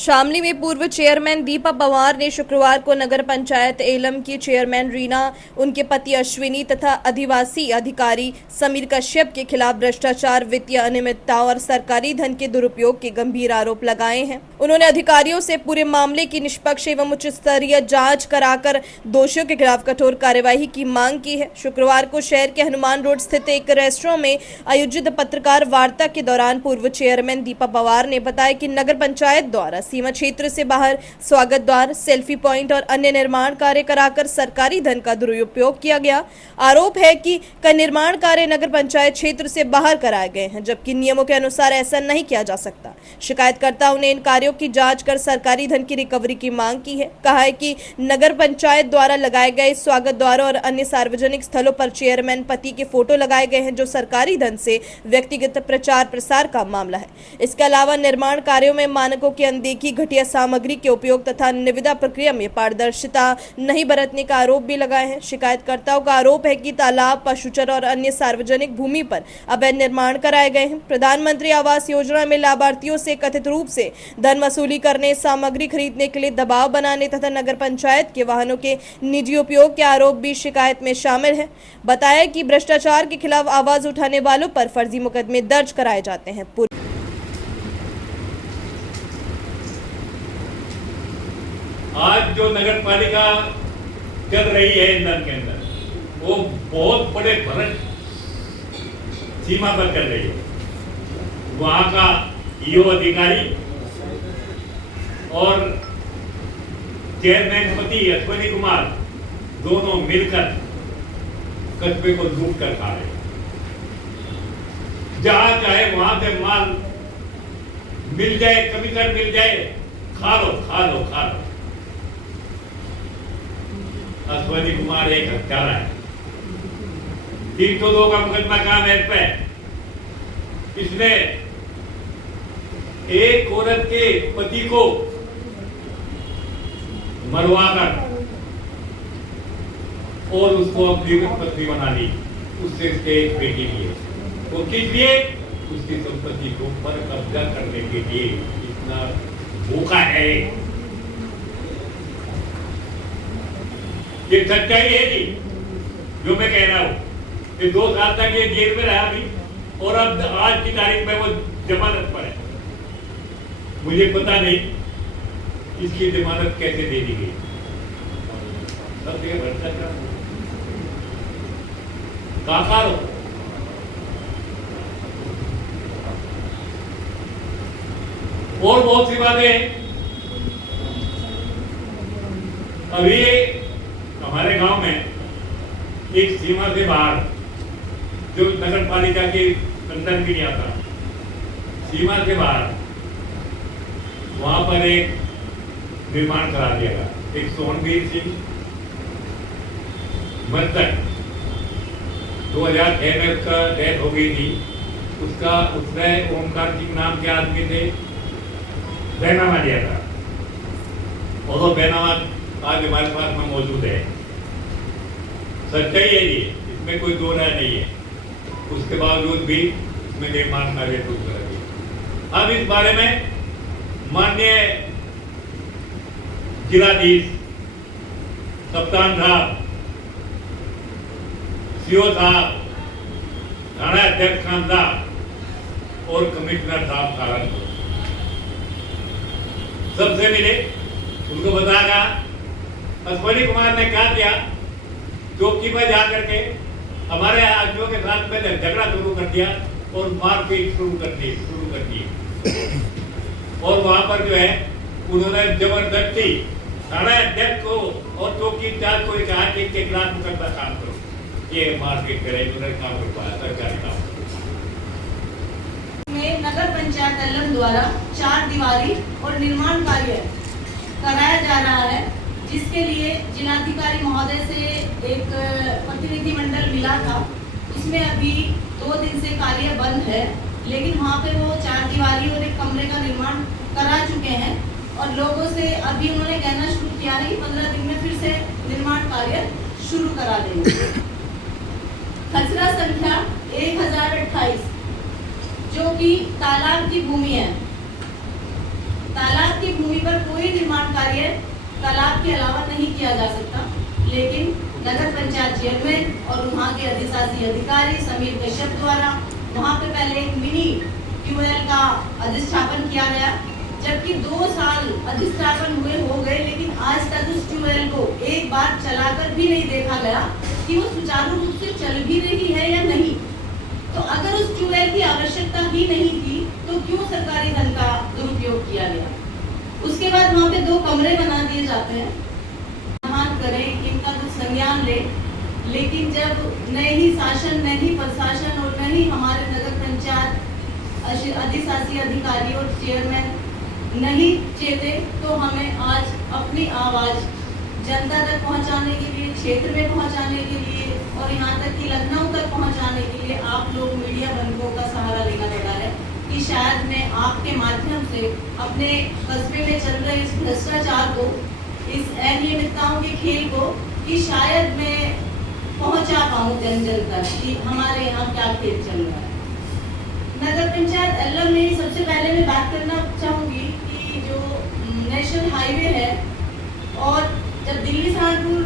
शामली में पूर्व चेयरमैन दीपा पवार ने शुक्रवार को नगर पंचायत एलम की चेयरमैन रीना, उनके पति अश्विनी तथा अधिवासी अधिकारी समीर कश्यप के खिलाफ भ्रष्टाचार, वित्तीय अनियमितता और सरकारी धन के दुरुपयोग के गंभीर आरोप लगाए हैं। उन्होंने अधिकारियों से पूरे मामले की निष्पक्ष एवं उच्च स्तरीय जांच कराकर दोषियों के खिलाफ कठोर कार्यवाही की मांग की है। शुक्रवार को शहर के हनुमान रोड स्थित एक रेस्टोरेंट में आयोजित पत्रकार वार्ता के दौरान पूर्व चेयरमैन दीपा पवार ने बताया कि नगर पंचायत द्वारा सीमा क्षेत्र से बाहर स्वागत द्वार, सेल्फी पॉइंट और अन्य निर्माण कार्य कराकर सरकारी धन का दुरुपयोग किया गया। आरोप है कि कई निर्माण कार्य नगर पंचायत क्षेत्र से बाहर कराए गए हैं, जबकि नियमों के अनुसार ऐसा नहीं किया जा सकता। शिकायतकर्ताओं ने इन कार्यों की जांच कर सरकारी धन की रिकवरी की मांग की है। कहा है कि नगर पंचायत द्वारा लगाए गए स्वागत द्वारों और अन्य सार्वजनिक स्थलों पर चेयरमैन पति के फोटो लगाए गए हैं, जो सरकारी धन से व्यक्तिगत प्रचार प्रसार का मामला है। इसके अलावा निर्माण कार्यों में मानकों की अनदेखी, घटिया सामग्री के उपयोग तथा निविदा प्रक्रिया में पारदर्शिता नहीं बरतने का आरोप भी लगाए हैं। शिकायतकर्ताओं का आरोप है कि तालाब, पशुचर और अन्य सार्वजनिक भूमि पर अवैध निर्माण कराए गए हैं। प्रधानमंत्री आवास योजना में लाभार्थियों से कथित रूप से धन वसूली करने, सामग्री खरीदने के लिए दबाव बनाने तथा नगर पंचायत के वाहनों के निजी उपयोग के आरोप भी शिकायत में शामिल है। बताया कि भ्रष्टाचार के खिलाफ आवाज उठाने वालों पर फर्जी मुकदमे दर्ज कराए जाते हैं। आज जो नगर पालिका चल रही है इंदौर के अंदर, वो बहुत बड़े भ्रष्ट सीमा पर चल रही है। वहां का ईओ अधिकारी और चेयरमैन पति अश्विनी कुमार दोनों मिलकर कस्बे को लूट कर खा रहे हैं। जहां चाहे वहां से माल मिल जाए, कमीशन मिल जाए, खा लो खा लो खा लो। अश्विनी कुमार एक हत्यारा है। 302 का मुकदमा काम है इस पे। इसने एक औरत के पति को मरवाकर और उसको अपनी पत्नी बना ली। उससे उसके एक बेटी भी है। वो किस लिए? उसकी संपत्ति को पर कब्जा करने के लिए। इतना भूखा है। ये सच्चाई है जी, जो मैं कह रहा हूं। ये 2 साल तक ये जेल में रहा भी, और अब आज की तारीख में वो जमानत पर है। मुझे पता नहीं इसकी जमानत कैसे दे दी गई। सब जगह भ्रष्टाचार, काकार हो। और बहुत सी बातें हैं। अभी हमारे गांव में एक सीमा से बाहर, जो नगर पालिका के अंदर भी नहीं आता, सीमा से बाहर वहां पर एक निर्माण करा दिया गया। एक सोनवीर सिंह मृतक 2006 में उसका डेथ हो गई थी। उसने ओमकार सिंह नाम के आदमी से बैनामा दिया था, और वो बैनामा आज हमारे पास में मौजूद है। सच्चाई है ये, इसमें कोई दो राय नहीं है। उसके बावजूद भी इसमें निर्माण कार्य शुरू कर दिया। अब इस बारे में माननीय जिलाधीश, कप्तान साहब, सीओ साहब, थाना अध्यक्ष खान साहब और कमिश्नर साहब सहारनपुर सबसे मिले। उनको बताया अश्विनी कुमार ने क्या किया, चौकी पर जाकर के हमारे आदमियों के साथ में झगड़ा शुरू कर दिया और मारपीट शुरू कर दी। और वहां पर जो है उन्होंने जबरदस्ती थाना अध्यक्ष को और चौकी इंचार्ज को कहा कि इनके खिलाफ मुकदमा काम करो, ये मारपीट करे। उन्होंने काम कर पाया सरकारी काम में नगर पंचायत एलम द्वारा 4 दीवारी और निर्माण कार्य कराया जा रहा है, जिसके लिए जिलाधिकारी महोदय से एक प्रतिनिधि मंडल मिला था। उसमें अभी 2 दिन से कार्य बंद है, लेकिन वहाँ पे वो 4 दीवारी और एक कमरे का निर्माण करा चुके हैं। और लोगों से अभी उन्होंने कहना शुरू किया है कि 15 दिन में फिर से निर्माण कार्य शुरू करा देंगे। खसरा संख्या 1028 जो कि तालाब की भूमि है। तालाब की भूमि पर कोई निर्माण कार्य तालाब के अलावा नहीं किया जा सकता, लेकिन नगर पंचायत चेयरमैन और वहाँ के अधिशासी अधिकारी समीर कश्यप द्वारा वहाँ पे पहले एक मिनी ट्यूबवेल का अधिष्ठापन किया गया, जबकि 2 साल अधिष्ठापन हुए हो गए, लेकिन आज तक उस ट्यूबवेल को एक बार चलाकर भी नहीं देखा गया कि वो सुचारू रूप से चल भी रही है या नहीं। तो अगर उस ट्यूबवेल की आवश्यकता ही नहीं थी तो क्यों सरकारी धन का दुरुपयोग किया गया। उसके बाद वहाँ पे 2 कमरे बना दिए जाते हैं, करें इनका कुछ संज्ञान ले, लेकिन जब न ही शासन न ही प्रशासन और न ही हमारे नगर पंचायत अधिशासी अधिकारी और चेयरमैन नहीं चेते, तो हमें आज अपनी आवाज जनता तक पहुंचाने के लिए, क्षेत्र में पहुंचाने के लिए और यहाँ तक कि लखनऊ तक पहुंचाने के लिए आप लोग मीडिया बंधुओं का सहारा लेना पड़ा है कि शायद मैं आपके माध्यम से अपने कस्बे में चल रहे इस भ्रष्टाचार को, इस अनियमितताओं के खेल को, कि शायद मैं पहुंचा पाऊं जन जन तक कि हमारे यहाँ क्या खेल चल रहा है। नगर पंचायत एलम में सबसे पहले मैं बात करना चाहूँगी कि जो नेशनल हाईवे है, और जब दिल्ली सहारनपुर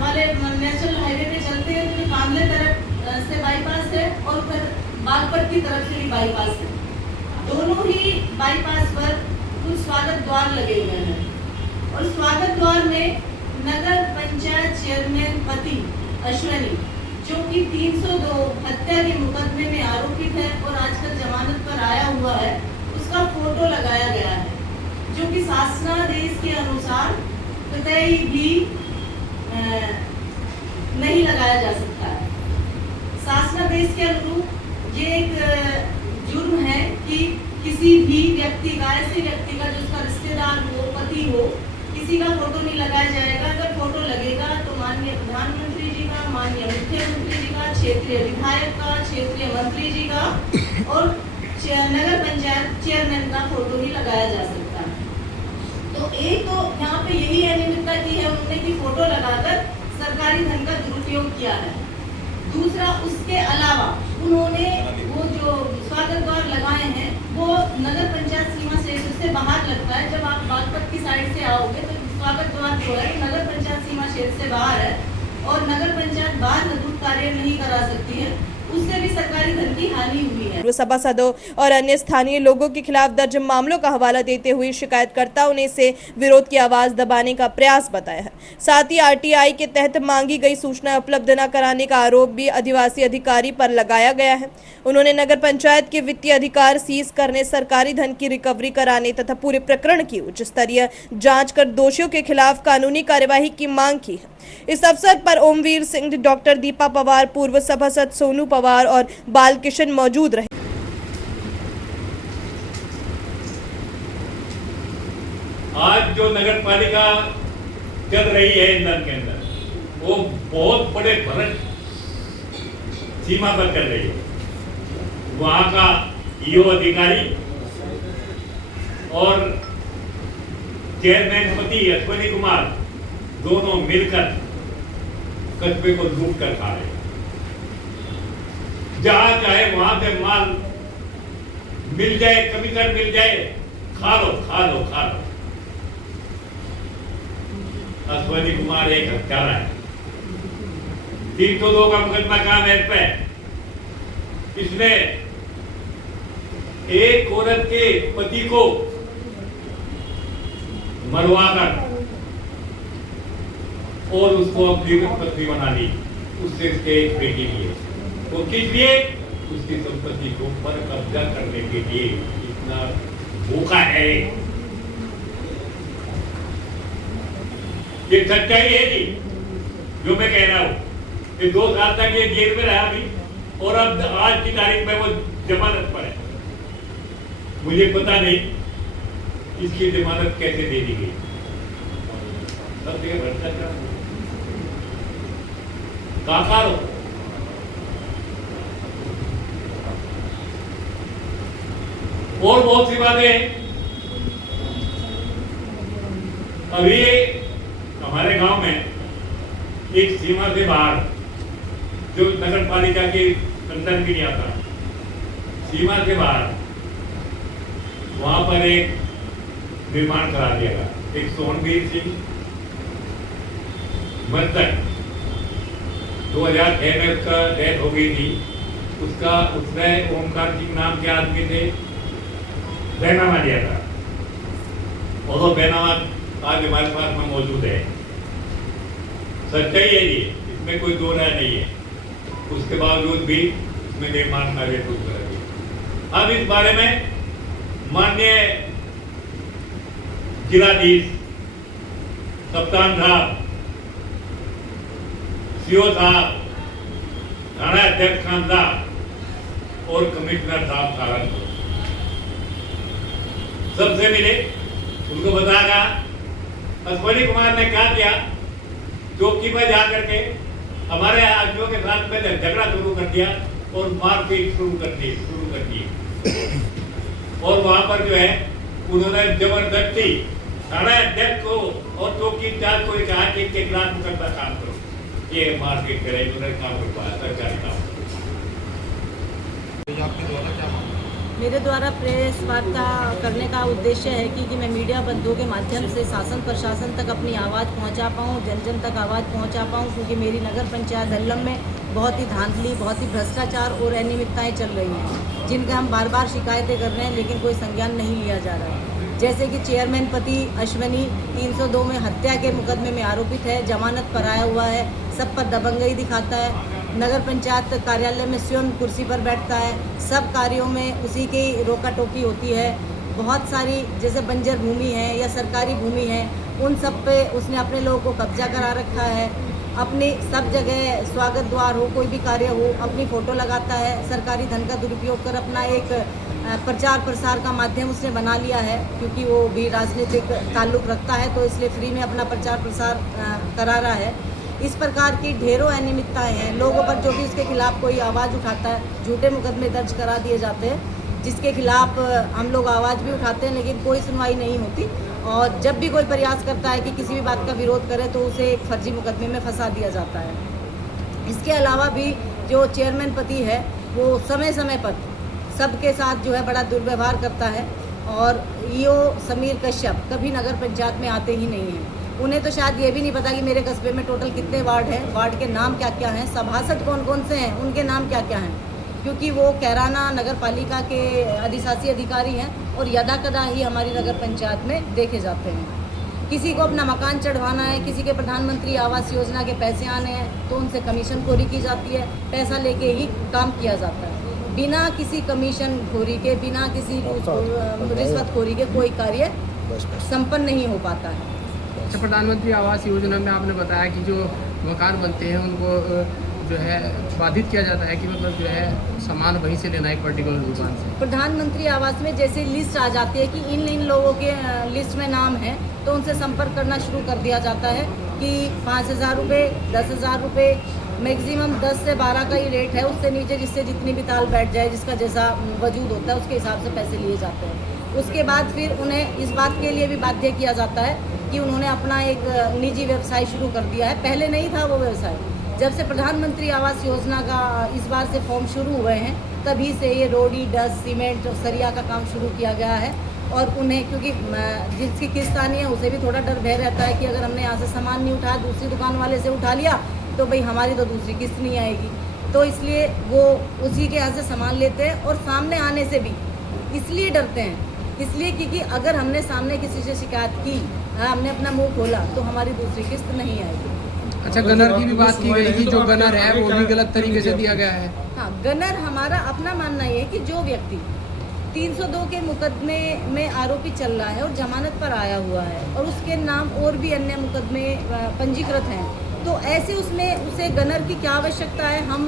वाले नेशनल हाईवे पे चलते हैं तो कामले तरफ से बाईपास है और फिर बागपत की तरफ से भी बाईपास है। दोनों ही बाईपास पर कुछ स्वागत द्वार लगे हुए हैं, और स्वागत द्वार में नगर पंचायत चेयरमैन पति अश्विनी, जो कि 302 हत्या के मुकदमे में आरोपित है और आजकल जमानत पर आया हुआ है, उसका फोटो लगाया गया है, जो कि शासनादेश के अनुसार कतई भी नहीं लगाया जा सकता है। शासनादेश के अनुरूप ये एक जुर्म है कि किसी भी व्यक्ति का, ऐसे व्यक्ति का जो उसका रिश्तेदार हो, पति हो, किसी का फोटो नहीं लगाया जाएगा। अगर फोटो लगेगा तो माननीय प्रधानमंत्री जी का, माननीय मुख्यमंत्री जी का, क्षेत्रीय विधायक का, क्षेत्रीय मंत्री जी का और नगर पंचायत चेयरमैन का फोटो ही लगाया जा सकता है। तो एक तो यहाँ पे यही अनियमितता की है उन्होंने कि फोटो लगाकर सरकारी धन का दुरुपयोग किया है। दूसरा, उसके अलावा उन्होंने वो जो स्वागत द्वार लगाए हैं वो नगर पंचायत सीमा क्षेत्र से बाहर लगता है। जब आप बागपत की साइड से आओगे तो स्वागत द्वार जो है नगर पंचायत सीमा क्षेत्र से बाहर है और नगर पंचायत बाहर मजबूत कार्य नहीं करा सकती है, उससे भी सरकारी धन की हानि हुई है। सभासदों और अन्य स्थानीय लोगों के खिलाफ दर्ज मामलों का हवाला देते हुए शिकायतकर्ताओं ने इसे विरोध की आवाज दबाने का प्रयास बताया है। साथ ही आरटीआई के तहत मांगी गई सूचना उपलब्ध न कराने का आरोप भी आदिवासी अधिकारी पर लगाया गया है। उन्होंने नगर पंचायत के वित्तीय अधिकार सीज करने, सरकारी धन की रिकवरी कराने तथा पूरे प्रकरण की उच्च स्तरीय जाँच कर दोषियों के खिलाफ कानूनी कार्यवाही की मांग की है। इस अवसर पर ओमवीर सिंह, डॉक्टर दीपा पवार, पूर्व सभासद सोनू पवार और बालकिशन मौजूद रहे। आज जो नगर पालिका चल रही है इंदौर के अंदर, वो बहुत बड़े भ्रष्ट सीमा पर चल रही है। वहां का ईओ अधिकारी और चेयरमैन पति अश्विनी कुमार दोनों मिलकर कस्बे को लूट कर खा रहे हैं। जहां चाहे वहां पे माल मिल जाए, कमीशन मिल जाए, खा लो खा लो खा लो। अश्विनी कुमार एक हत्यारा है। 302 का मुकदमा काम है पे। इसने एक औरत के पति को मरवाकर और उसको अपनी पत्नी बना ली। उससे उसके एक बेटी भी है। वो किस लिए? उसकी संपत्ति को पर कब्जा करने के लिए। इतना भूखा है ये सच्चाई है जी, जो मैं कह रहा हूं। ये 2 साल तक ये जेल में रहा भी और अब आज की तारीख में वो जमानत पर है। मुझे पता नहीं इसकी जमानत कैसे दे दी गई। सब जगह भ्रष्टाचार काकारो। और बहुत सी बातें हैं। अभी हमारे गांव में एक सीमा से बाहर, जो नगर पालिका के अंदर भी नहीं आता, सीमा से बाहर, वहां पर एक निर्माण करा दिया गया। एक सोनवीर सिंह मर्दन 2006 में उसका डेथ हो गई थी। उसने ओमकार सिंह नाम के आदमी से बैनामा लिया था और वो बैनामा आज हमारे पास में मौजूद है। सच्चाई है ये, इसमें कोई दो राय नहीं है। उसके बावजूद भी इसमें निर्माण कार्य शुरू कर दिया। अब इस बारे में माननीय जिलाधीश कप्तान साहब, सीओ साहब, थाना अध्यक्ष खान साहब और कमिश्नर साहब सहारनपुर सबसे मिले। उनको बताया, अश्विनी कुमार ने क्या किया, चौकी पर जाकर के हमारे आदमियों के साथ में झगड़ा शुरू कर दिया और मारपीट शुरू कर दी। और वहां पर जो है उन्होंने जबरदस्ती थाना अध्यक्ष को और चौकी इंचार्ज को कहा कि इनके खिलाफ मुकदमा काम करो, ये मारपीट करे, उन्होंने काम कर पाया सरकारी काम। मेरे द्वारा प्रेस वार्ता करने का उद्देश्य है कि मैं मीडिया बंधुओं के माध्यम से शासन प्रशासन तक अपनी आवाज़ पहुंचा पाऊं, जन जन तक आवाज़ पहुंचा पाऊं, क्योंकि मेरी नगर पंचायत दल्लम में बहुत ही धांधली, बहुत ही भ्रष्टाचार और अनियमितताएं चल रही हैं, जिनका हम बार बार शिकायतें कर रहे हैं लेकिन कोई संज्ञान नहीं लिया जा रहा है। जैसे कि चेयरमैन पति अश्विनी 302 में हत्या के मुकदमे में आरोपित है, जमानत पर आया हुआ है, सब पर दबंगई दिखाता है, नगर पंचायत कार्यालय में स्वयं कुर्सी पर बैठता है, सब कार्यों में उसी की रोका टोकी होती है। बहुत सारी जैसे बंजर भूमि है या सरकारी भूमि है, उन सब पे उसने अपने लोगों को कब्जा करा रखा है। अपनी सब जगह स्वागत द्वार हो, कोई भी कार्य हो, अपनी फ़ोटो लगाता है। सरकारी धन का दुरुपयोग कर अपना एक प्रचार प्रसार का माध्यम उसने बना लिया है, क्योंकि वो भी राजनीतिक ताल्लुक़ रखता है तो इसलिए फ्री में अपना प्रचार प्रसार करा रहा है। इस प्रकार की ढेरों अनियमितताएं हैं। लोगों पर जो भी उसके खिलाफ कोई आवाज़ उठाता है, झूठे मुकदमे दर्ज करा दिए जाते हैं, जिसके खिलाफ हम लोग आवाज़ भी उठाते हैं लेकिन कोई सुनवाई नहीं होती। और जब भी कोई प्रयास करता है कि किसी भी बात का विरोध करे तो उसे एक फर्जी मुकदमे में फंसा दिया जाता है। इसके अलावा भी जो चेयरमैन पति है वो समय समय पर सबके साथ जो है बड़ा दुर्व्यवहार करता है। और ईओ समीर कश्यप कभी नगर पंचायत में आते ही नहीं हैं। उन्हें तो शायद ये भी नहीं पता कि मेरे कस्बे में टोटल कितने वार्ड हैं, वार्ड के नाम क्या क्या हैं, सभासद कौन कौन से हैं, उनके नाम क्या क्या हैं, क्योंकि वो कैराना नगर पालिका के अधिशासी अधिकारी हैं और यदा कदा ही हमारी नगर पंचायत में देखे जाते हैं। किसी को अपना मकान चढ़वाना है, किसी के प्रधानमंत्री आवास योजना के पैसे आने हैं तो उनसे कमीशन खोरी की जाती है, पैसा लेके ही काम किया जाता है। बिना किसी कमीशन खोरी के, बिना किसी रिश्वत खोरी के कोई कार्य संपन्न नहीं हो पाता है। अच्छा, प्रधानमंत्री आवास योजना में आपने बताया कि जो मकान बनते हैं उनको जो है बाधित किया जाता है कि मतलब जो है सामान वहीं से लेना एक पर्टिकुलर दुकान से। प्रधानमंत्री आवास में जैसे लिस्ट आ जाती है कि इन लोगों के लिस्ट में नाम है तो उनसे संपर्क करना शुरू कर दिया जाता है कि 5,000 रुपये, 10,000 रुपये, मैक्सिमम 10 से 12 का ही रेट है। उससे नीचे जिससे जितनी भी ताल बैठ जाए, जिसका जैसा वजूद होता है उसके हिसाब से पैसे लिए जाते हैं। उसके बाद फिर उन्हें इस बात के लिए भी बाध्य किया जाता है कि उन्होंने अपना एक निजी व्यवसाय शुरू कर दिया है। पहले नहीं था वो व्यवसाय, जब से प्रधानमंत्री आवास योजना का इस बार से फॉर्म शुरू हुए हैं तभी से ये रोडी, डस्ट, सीमेंट और सरिया का काम शुरू किया गया है। और उन्हें क्योंकि जिसकी किस्त आनी है उसे भी थोड़ा डर भय रहता है कि अगर हमने यहाँ से सामान नहीं उठाया, दूसरी दुकान वाले से उठा लिया तो भाई हमारी तो दूसरी किस्त नहीं आएगी, तो इसलिए वो उसी के यहाँ से सामान लेते हैं। और सामने आने से भी इसलिए डरते हैं, इसलिए क्योंकि अगर हमने सामने किसी से शिकायत की, हमने अपना मुंह खोला तो हमारी दूसरी किस्त नहीं आएगी। अच्छा, गनर की भी बात की गई कि जो गनर है वो भी गलत तरीके से दिया गया है। हाँ, गनर हमारा अपना मानना ये है कि जो व्यक्ति 302 के मुकदमे में आरोपी चल रहा है और जमानत पर आया हुआ है और उसके नाम और भी अन्य मुकदमे पंजीकृत हैं, तो ऐसे उसमें उसे गनर की क्या आवश्यकता है, हम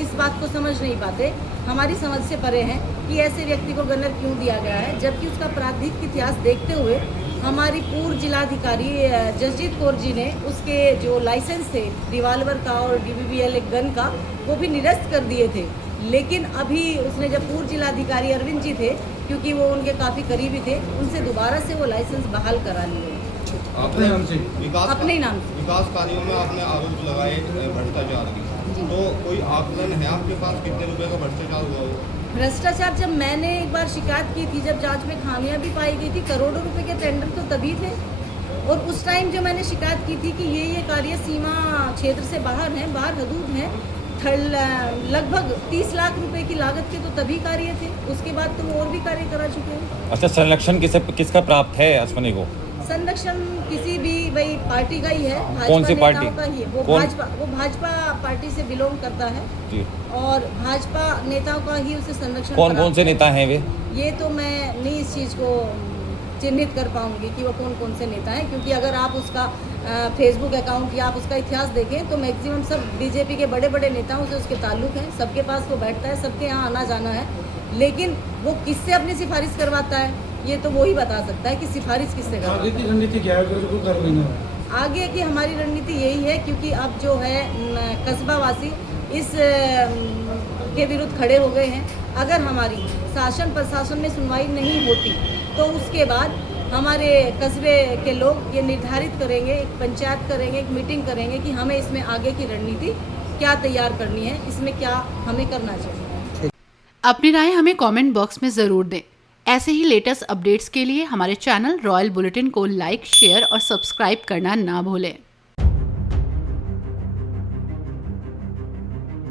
इस बात को समझ नहीं पाते। हमारी समझ से परे हैं कि ऐसे व्यक्ति को गनर क्यों दिया गया है, जबकि उसका आपराधिक इतिहास देखते हुए हमारी पूर्व जिलाधिकारी जसजीत कौर जी ने उसके जो लाइसेंस थे रिवाल्वर का और DBBL एक गन का, वो भी निरस्त कर दिए थे। लेकिन अभी उसने जब पूर्व जिलाधिकारी अरविंद जी थे, क्योंकि वो उनके काफ़ी करीबी थे, उनसे दोबारा से वो लाइसेंस बहाल करा लिए अपने नाम से अपने ही नाम से। विकास कार्यों में आपने आरोप लगाए भ्रष्टाचार की, तो कोई आकलन है आपके पास कितने रुपए का भ्रष्टाचार हुआ हो? भ्रष्टाचार जब मैंने एक बार शिकायत की थी, जब जांच में खामियां भी पाई गई थी, करोड़ों रुपए के टेंडर तो तभी थे। और उस टाइम जो मैंने शिकायत की थी कि ये कार्य सीमा क्षेत्र से बाहर हैं, बाहर हदूद हैं, लगभग 30 लाख रुपए की लागत के तो तभी कार्य थे। उसके बाद तो वो और भी कार्य करा चुके हैं। अच्छा, संरक्षण किसका प्राप्त है अश्विनी को? संरक्षण किसी भी भाई पार्टी का ही है, कौन सी पार्टी? का ही है। वो भाजपा पार्टी से बिलोंग करता है जी। और भाजपा नेताओं का ही उसे संरक्षण। कौन से नेता हैं वे? ये तो मैं नहीं इस चीज़ को चिन्हित कर पाऊंगी कि वो कौन से नेता हैं, क्योंकि अगर आप उसका फेसबुक अकाउंट या आप उसका इतिहास देखें तो मैक्सिमम सब बीजेपी के बड़े बड़े नेताओं से उसके ताल्लुक हैं, सबके पास वो बैठता है, सबके यहाँ आना जाना है। लेकिन वो किससे अपनी सिफारिश करवाता है ये तो वो ही बता सकता है कि सिफारिश किससे करवाता है। आगे की रणनीति क्या है जो कर लेना है? आगे की हमारी रणनीति यही है, क्योंकि अब जो है कस्बावासी इस के विरुद्ध खड़े हो गए हैं। अगर हमारी शासन प्रशासन में सुनवाई नहीं होती तो उसके बाद हमारे कस्बे के लोग ये निर्धारित करेंगे, एक पंचायत करेंगे, एक मीटिंग करेंगे कि हमें इसमें आगे की रणनीति क्या तैयार करनी है, इसमें क्या हमें करना चाहिए। अपनी राय हमें कमेंट बॉक्स में ज़रूर दें। ऐसे ही लेटेस्ट अपडेट्स के लिए हमारे चैनल रॉयल बुलेटिन को लाइक, शेयर और सब्सक्राइब करना ना भूलें।